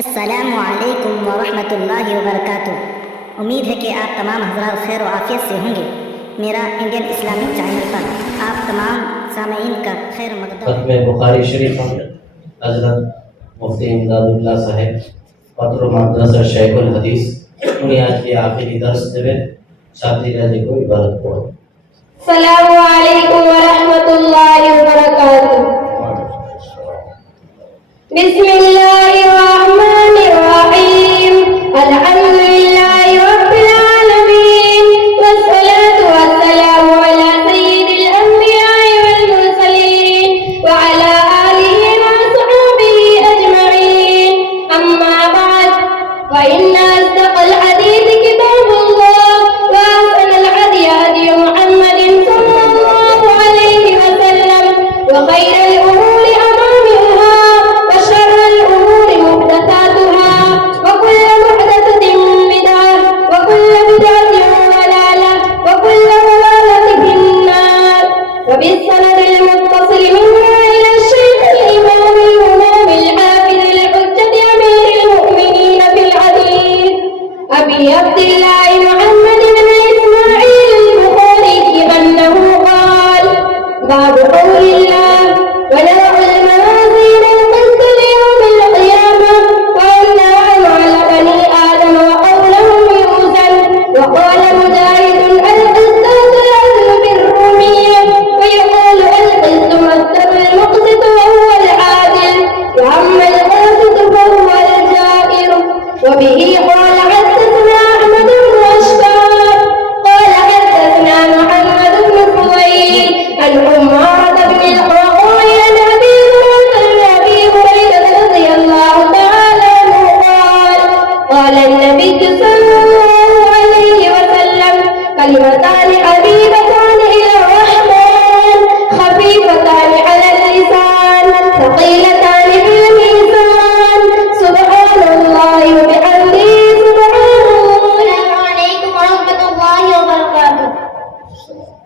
अस्सलामु अलैकुम वरहमतुल्लाहि वबरकातुह। उम्मीद है कि आप तमाम हज़रात खैर व आफियत से होंगे। मेरा इंडियन इस्लामिक चैनल पर आप तमाम सामीन का खैर मक़दम। खत्म बुखारी शरीफ हज़रत मुफ्ती इमदादुल्लाह साहेब पत्र माद्रासा शेखुल हदीस उन्हें आज के आखिरी दर्स देवे साथी राजी को इबादत पढ़ो। अस्सलामु अलैकुम व रहमतुल्लाहि व बरकातुहू। बिस्मिल्लाहिर रहमानिर रहीम। अल्हम्दुलिल्लाहि रब्बिल आलमीन वस्सलातु वस्सलामु अला सय्यिदिल अंबिया'i वल मुरसलीन व अला आलिहि व असहाबिहि अजमईन। अम्मा बाद फ़इन्न अस्दक़ल हदीस किताबुल्लाह व अहसनल हदी हदी मुहम्मदिन सल्लल्लाहु अलैहि वसल्लम व खैरल उमूरि अमामिहा व शर्रल उमूरि मुहदसातुहा व कुल्लु मुहदसतिन बिदअह व कुल्लु बिदअतिन ज़लालह व कुल्लु ज़लालतिन फिन्नार। व बिस्सनदिल मुत्तसिल मिन्ना इला शेख़िल इमामिल हुमामिल हाफ़िज़िल हुज्जति अमीरिल मुअ्मिनीन फिल हदीस अबी अब्दिल्लाह मुहम्मद इब्न इस्माईल अल-बुख़ारी अन्नहु क़ाल बाब क़ौलिल्लाह व नज़अल मवाज़ीन al-क़िस्त लियौमिल क़ियामह व अन्ना अमल बनी आदम व क़ौलहुम यूज़न। व क़ाल मुजाहिद al-क़िस्त al-'adl bir-रुमिय्या व युक़ाल al-क़िस्त मस्दर al-मुक़सित व हुवा al-'आदिल व अम्मा al-क़ासित फ़हुवा al-जाइर। व बिही क़ाल हद्दसना अहमद इब्न अशकार قال حدثنا محمد بن فضيل عن عمارة بن القعقاع عن أبي هريرة رضي الله تعالى عنه قال قال النبي صلى الله عليه وسلم كلمتان حبيبتان إلى الرحمن خفيفتان على اللسان ثقيلتان في الميزان سبحان الله وبحمده سبحان الله. السلام عليكم ورحمة الله وبركاته.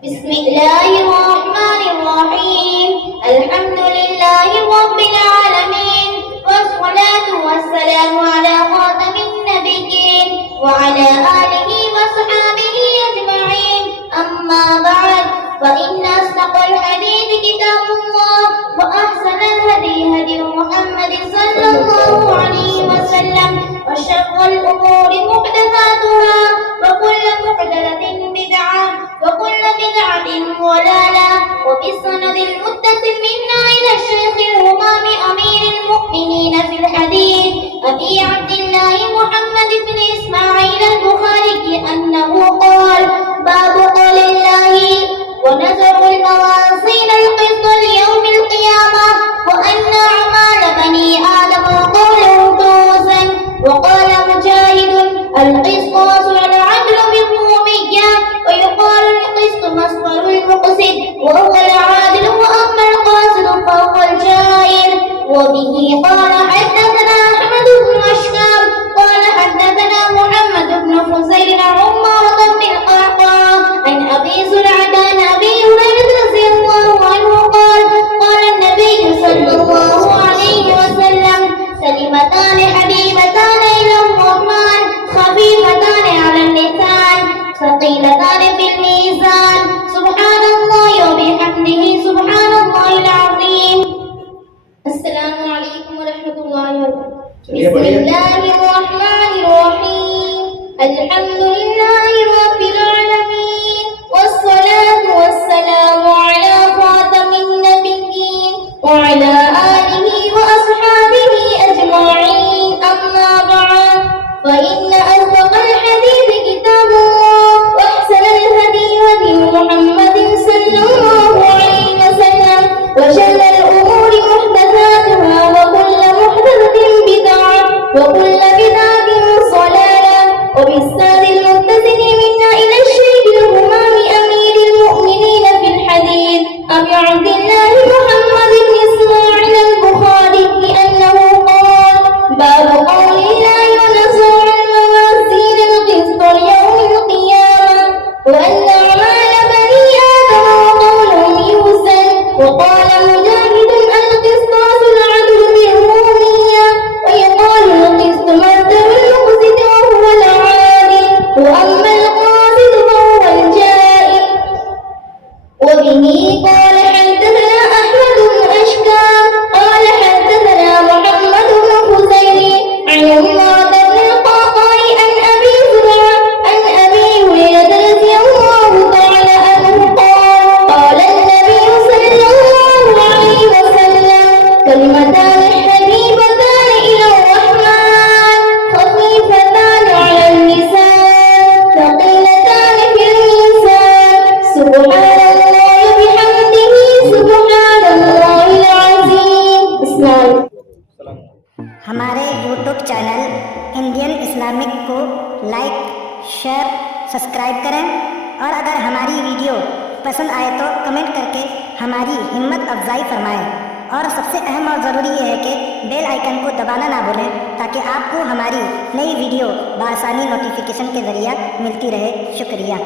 بسم الله الرحمن الرحيم. الحمد لله رب العالمين والصلاة والسلام على خاتم النبيين وعلى آله وصحبه أجمعين. أما بعد فإن أصدق الحديث كتاب الله وأحسن الهدي هدي محمد صلى الله عليه وسلم وشر الأمور محدثاتها وكل محدثة بدعة وكل بدعة ضلالة. وبالسند المتصل منا إلى الشيخ الهمام أمير المؤمنين في الحديث أبي عبد الله محمد بن إسماعيل البخاري أنه قال باب قول الله ونزع الموازين القسط ليوم القيامة وأن أعمال بني آدم وقولهم توزن. وقال مجاهد القسطاس العدل بالرومية ويقال القسط مصدر المقسط وهو العادل وأما القاسط فهو الجائر. وبه قال حدثنا أحمد بن أشكام قال حدثنا محمد بن فزيل عن عمارة بن القعقاع عن أبي زرعة عن أبي هريرة رضي الله عنه قال قال النبي صلى الله عليه وسلم كلمتان حبيبتان إلى الرحمن خفيفتان على اللسان ثقيلتان في الميزان سبحان الله وبحمده سبحان الله العظيم. السلام عليكم ورحمة الله وبركاته. بسم الله الرحمن الرحيم. الحمد لله رب العالمين والصلاة والسلام على خاتم النبيين وعلى آله وأصحابه أجمعين. أما بعد فإن أصدق الحديث كتاب الله وأحسن الهدي هدي محمد صلى الله عليه وسلم وشر الأمور محدثاتها وكل محدثة بدعة وكل بدعة ضلالة. وبالسند المتصل منا إلى الشيخ الهمام أمير المؤمنين في الحديث أبي عبد الله محمد بن إسماعيل البخاري أنه قال باب قول الله ونزع الموازين القسط ليوم القيامة وأن أعمال بني آدم وقولهم يوزن. وقال مجاهد القسطاس العدل بالرومية ويقال القسط यूट्यूब चैनल इंडियन इस्लामिक को लाइक, शेयर, सब्सक्राइब करें और अगर हमारी वीडियो पसंद आए तो कमेंट करके हमारी हिम्मत अफजाई फरमाएं। और सबसे अहम और ज़रूरी ये है कि बेल आइकन को दबाना ना भूलें ताकि आपको हमारी नई वीडियो बआसानी नोटिफिकेशन के ज़रिए मिलती रहे। शुक्रिया।